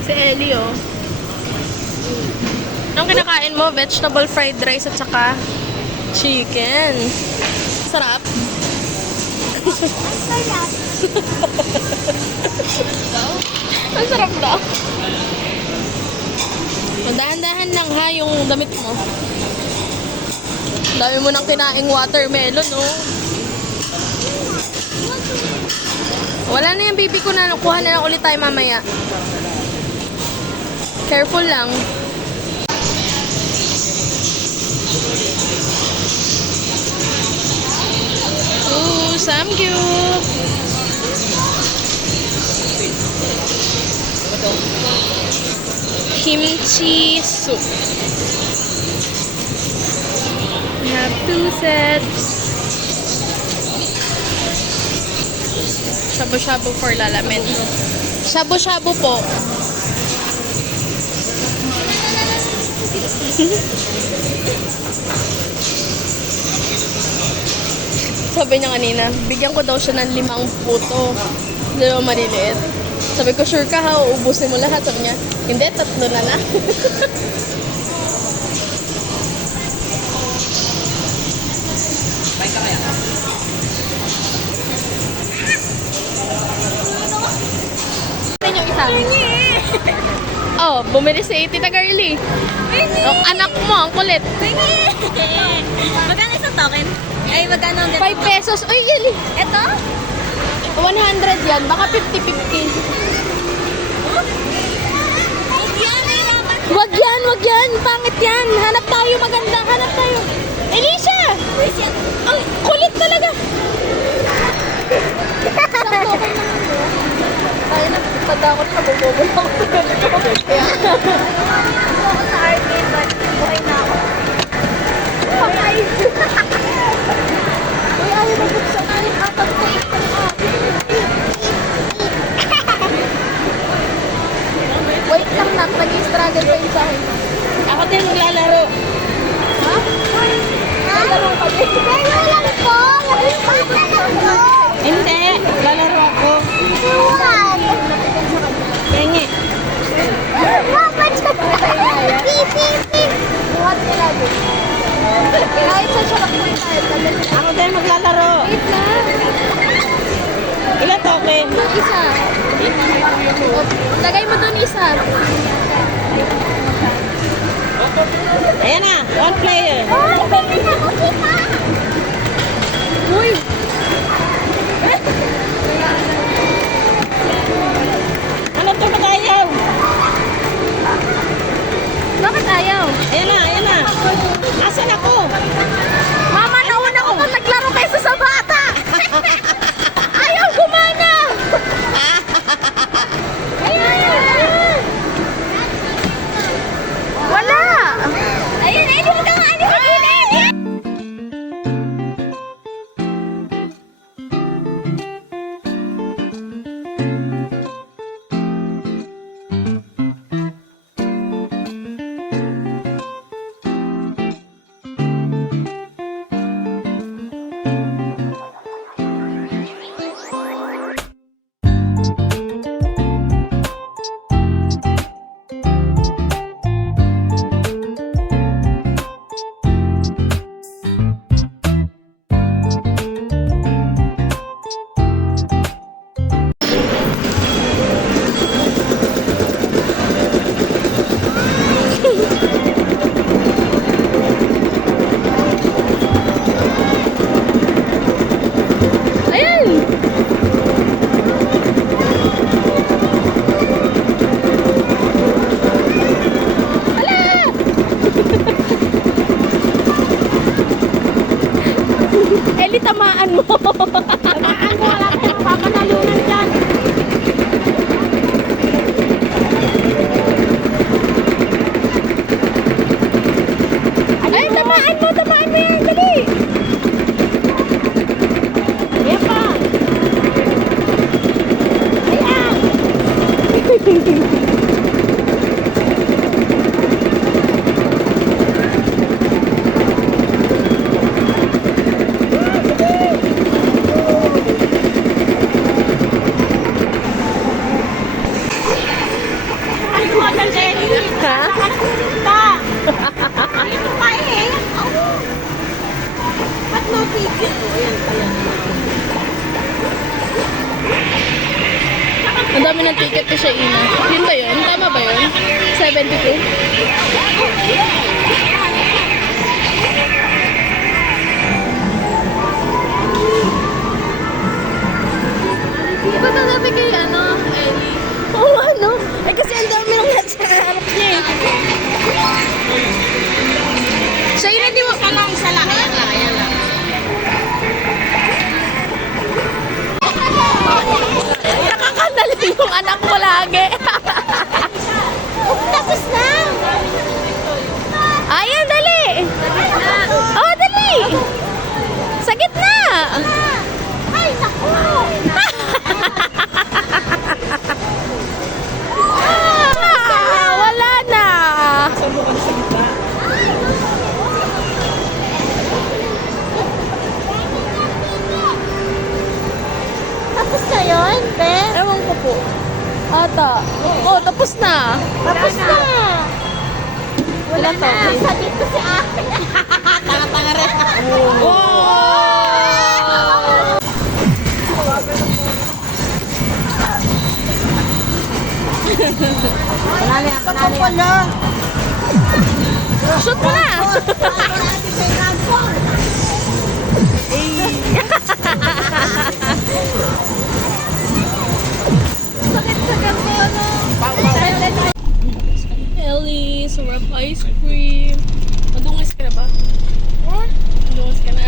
Si Ellie, oh. Anong kinakain mo? Vegetable fried rice at saka chicken. Sarap? Ang sarap daw. Dahan-dahan lang ha yung damit mo. Dami mo nang kinaing watermelon, oh. Wala na yung baby ko na. Kuha na lang ulit tayo mamaya. Careful lang. Ooh, samgyup. Kimchi soup. We have 2 sets. Shabu-shabu for lalamin. Shabu-shabu po. Sabi niya kanina, bigyan ko daw siya ng 5 puto. Hindi naman maliliit. Sabi ko, sure ka ha, uubusin mo lahat. Sabi niya, hindi, 3 na na. Ano yung isa? Oh, bumili si Tita Girlie. Oh, anak mo, ang kulit. Magkano isang token? Ay, magkano ang 5 pesos. Uy, Yeli. Ito? 100 yan. Baka 50-50. Wag yan, wag yan. Pangit yan. Hanap tayo, maganda. Hanap tayo. Elisha! Ang kulit talaga. Isang token naman mo. Tayo na, padakot na, bubobo na ako. Kaya. Ako sa arcade, but okay na ako. Patay. Uy, ayaw mo buksan na yung apat ko. Wait lang na, nag-struggle pa yun sa akin. Ako din maglalaro. Ha? Naglalaro ka din. Pero lang po. Bata lang po. Hindi, lalaro ako. Iwan. Pengi. Mama, beep, beep, beep. Buhat nila din. Kahit sa siya lang po yung tayo. Ako din maglalaro. Wait lang. Ilan token? Isa. Lagay mo dun isa. Ayan na, 1 player. Ay, baby na ko kita. Uy! Ano to magayaw? Bakit ayaw? Ayan na. Asan ako? Mama, nauna ko kung naglaro kaysa sa bata! Ayaw gumana! Wala! Ayun, ayun, huwag kang ano sa gilid. dami ng ticket ni Shaina. Yun ba yun? Tama ba yun? 72? Di ba kagabi kay Ellie? Oo, ano? Eh kasi ang dami ng nasa harap niya eh. Shaina, di mo... Isa lang. Ayan lang. Nakakadali yung anak ko lagi. Tapos na. Ayan, dali! Oh, dali! Sa gitna! Ay, naku. Wala na! Tapos na yun, be? Ewan ko po. Ata. Oh, tapos na. Tapos na. Wala to. Sabihin ko si ate. Tanga-tanga rin. Panali. Shoot mo na! Ellie, sarap ice cream. Madungas ka na ba? Madungas ka na.